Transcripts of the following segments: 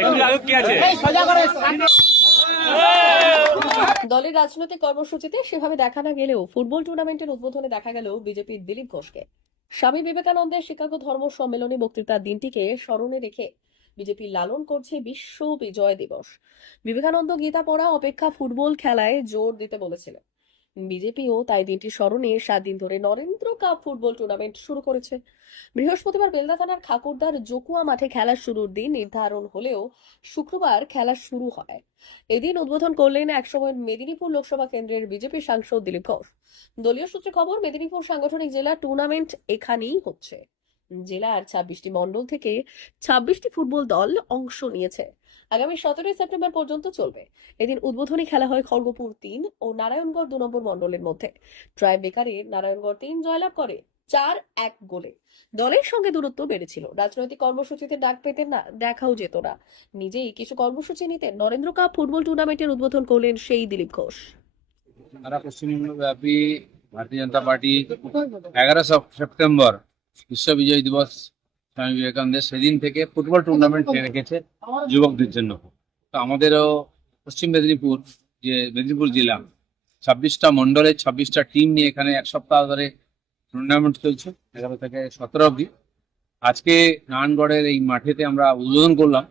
একটু আগে কে আছে? দলের রাজনৈতিক কর্মসূচিতে সেভাবে দেখা না গেলেও ফুটবল টুর্নামেন্টের উদ্বোধনে দেখা গেল বিজেপির দিলীপ ঘোষকে। স্বামী বিবেকানন্দের শিকাগো ধর্ম সম্মেলনী বক্তৃতার দিনটিকে স্মরণে রেখে বিজেপি লালন করছে বিশ্ব বিজয় দিবস। বিবেকানন্দ গীতা পড়া অপেক্ষা ফুটবল খেলায় জোর দিতে বলেছিলেন। বিজেপিও তাই দিনটি স্মরণে সাত দিন ধরে নরেন্দ্র কাপ ফুটবল টুর্নামেন্ট শুরু করেছে। বৃহস্পতিবার বেলদা থানার খাকুরদার জকুয়া মাঠে খেলা শুরুর দিন নির্ধারণ হলেও শুক্রবার খেলা শুরু হয়। এদিন উদ্বোধন করলেন একসময় মেদিনীপুর লোকসভা কেন্দ্রের বিজেপি সাংসদ দিলীপ ঘোষ। দলীয় সূত্রে খবর, মেদিনীপুর সাংগঠনিক জেলা টুর্নামেন্ট এখানেই হচ্ছে। জেলার ছাব্বিশটি মণ্ডল থেকে ছাব্বিশটি ফুটবল দল অংশ নিয়েছে। আগামী সতেরোই সেপ্টেম্বর পর্যন্ত চলবে। এদিন উদ্বোধনী খেলা হয় খড়গপুর তিন ও নারায়ণগড় দু নম্বর মণ্ডলের মধ্যে। ট্রাই বেকারে নারায়ণগড় তিন জয়লাভ করে চার এক গোলে। দলের সঙ্গে দূরত্ব বেড়েছিল। রাজনৈতিক কর্মসূচিতে ডাক পেতেন না, দেখাও যেত না। নিজেই কিছু কর্মসূচি নিতে নরেন্দ্র কাপ ফুটবল টুর্নামেন্টের উদ্বোধন করলেন সেই দিলীপ ঘোষ। সারা পশ্চিমবঙ্গব্যাপী ভারতীয় জনতা পার্টি এগারো সেপ্টেম্বর বিশ্ব বিজয় দিবস স্বামী বিবেকানন্দের সেদিন থেকে ফুটবল টুর্নামেন্ট রেখেছে যুবকদের জন্য। তো আমাদেরও পশ্চিম মেদিনীপুর, যে মেদিনীপুর জেলা, ছাব্বিশটা মন্ডলে ছাব্বিশটা টিম নিয়ে এখানে এক সপ্তাহ ধরে টুর্নামেন্ট চলছে, এগারো থেকে সতেরো অব্দি আজকে নারায়ণগড়ের এই মাঠেতে আমরা উদ্বোধন করলাম।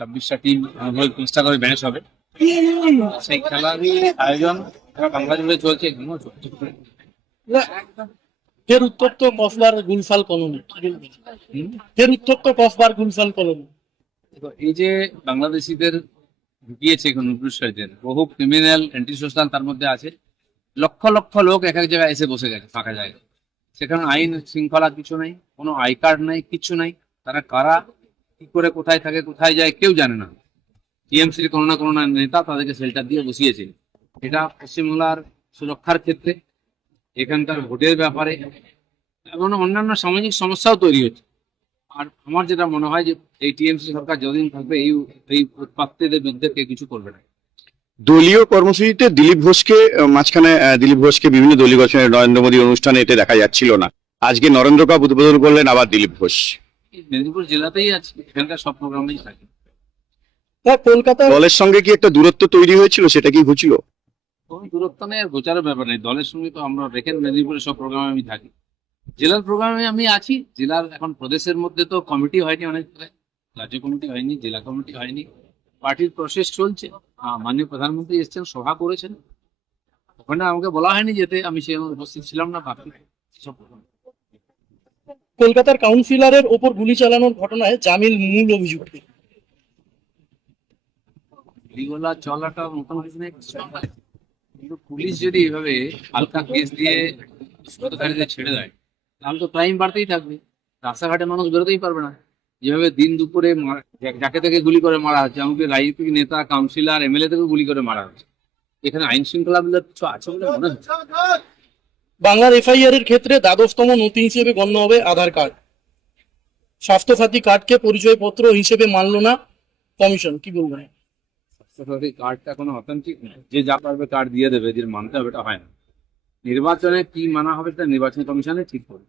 ছাব্বিশটা টিম চেষ্টা করে ম্যাচ হবে। সেই খেলার আয়োজন বাংলা চলছে ফের উত্তপ্ত কসবার গুলফাল কলোনি? ফের উত্তপ্ত কসবার গুলফাল কলোনি। এই যে বাংলাদেশিদের ঢুকিয়েছে এখন নুপুরদের বহু ক্রিমিনাল অ্যান্টি সোশ্যাল তার মধ্যে আছে। লক্ষ লক্ষ লোক এক এক জায়গায় এসে বসে গেছে ফাঁকা জায়গায়। সেখানে আইন শৃঙ্খলা কিছু নাই কোনো আই কার্ড নাই কিচ্ছু নাই। তারা কারা কি করে কোথায় থাকে কোথায় যায় কেউ জানে না। টিএমসির কোনো না কোনো নেতা তাদেরকে শেল্টার দিয়ে বসিয়েছে। এটা পশ্চিমবাংলার সুরক্ষার ক্ষেত্রে এখানকার ভোটের ব্যাপারে এবং অন্যান্য সামাজিক সমস্যাও তৈরি হচ্ছে। আর আমার যেটা মনে হয় যে এই টিএমসি সরকার যতদিন থাকবে এই এই উৎপাত্তেদের বিরুদ্ধে কেউ কিছু করবে না। দলীয় কর্মসূচিতে দিলীপ ঘোষকে মাঝখানে দিলীপ ঘোষকে বিভিন্ন দলীয় গঠনের নরেন্দ্র মোদী অনুষ্ঠানে এতে দেখা যাচ্ছিল না। আজকে নরেন্দ্র কাপ উদ্বোধন করলেন আবার দিলীপ ঘোষ। মেদিনীপুর জেলাতেই আছে এখানকার সব প্রোগ্রামেই থাকে। তা কলকাতা দলের সঙ্গে কি একটা দূরত্ব তৈরি হয়েছিল সেটা কি ঘুছিল কোনো দূরত্ব নেই আর গোচারের ব্যাপার নেই। দলের সঙ্গে তো আমরা রেখেন মেদিনীপুরের সব প্রোগ্রামে আমি থাকি। জেলার প্রোগ্রামে আমি আছি। জেলার এখন প্রদেশের মধ্যে তো কমিটি হয়নি অনেক রাজ্য কমিটি হয়নি জেলা কমিটি হয়নি। পার্টির প্রসেস চলছে। মাননীয় প্রধানমন্ত্রী এসেছেন সভা করেছেন। ওখানে আমাকে বলা হয়নি যেতে আমি সে উপস্থিত ছিলাম না বাকি সব কলকাতার কাউন্সিলরের ওপর গুলি চালানোর ঘটনায় জামিল মূল অভিযুক্ত গুলিগোলা চলাটা নতুন কিছু কিন্তু পুলিশ যদি এভাবে হালকা কেস দিয়ে সুতোধারীদের ছেড়ে দেয় তাহলে তো ক্রাইম বাড়তেই থাকবে। রাস্তাঘাটে মানুষ বেরোতেই পারবে না। যেভাবে দিন দুপুরে যাকে তাকে গুলি করে মারা হচ্ছে এমনকি রাজনৈতিক নেতা কাউন্সিলর এমএলএ থেকে গুলি করে মারা হচ্ছে। এখানে আইন শৃঙ্খলা কিছু আছে বলে মনে হচ্ছে বাংলার এফআইআর এর ক্ষেত্রে দ্বাদশতম নথি হিসেবে গণ্য হবে আধার কার্ড। স্বাস্থ্যসাথী কার্ডকে পরিচয়পত্র হিসেবে মানল না কমিশন কি বলবেন? স্বাস্থ্যসাথী কার্ডটা কোনো অথেন্টিক না যে যা পারবে কার্ড দিয়ে দেবে, যে মানতে হবে এটা হয় না। নির্বাচনে কি মানা হবে এটা নির্বাচন কমিশনে ঠিক করবে।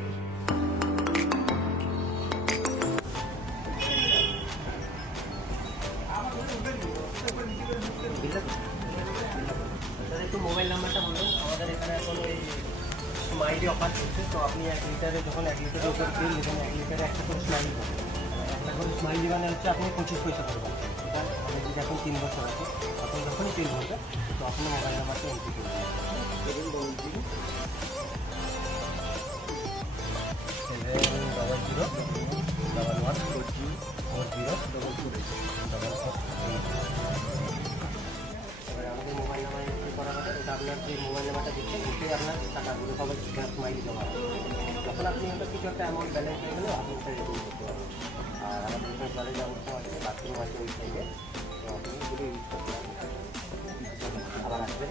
smiley offer চলছে তো আপনি এক লিটারে যখন এক লিটারের উপর তেল নেবেন এক লিটারে একটা করে স্মাইলি পাবেন একটা করে স্মাইলি মানে হচ্ছে আপনি পঁচিশ পয়সা করবেন ঠিক আছে আমি যদি এখন তিন বছর আছে আপনি যখনই তেল ভরবেন তো আপনার মোবাইল নাম্বারটা এন্ট্রি করবেন seven double zero seven double zero double one four zero four zero double two double আপনার যে মোবাইল নাম্বারটা দিচ্ছেন ওটাই আপনার টাকাগুলো সবাই ব্যাংক মাইলে জমা হবে তখন আপনি একটা কিছু একটা অ্যামাউন্ট ব্যালেন্স হয়ে গেলে, আপনি সেটা রিটার্ন করতে পারবেন। আর আমাদের এখানে জলের ব্যবস্থা আছে বাথরুম আছে ওই সাইডে তো আপনি এগুলো ইউজ করতে পারবেন আবার আসবেন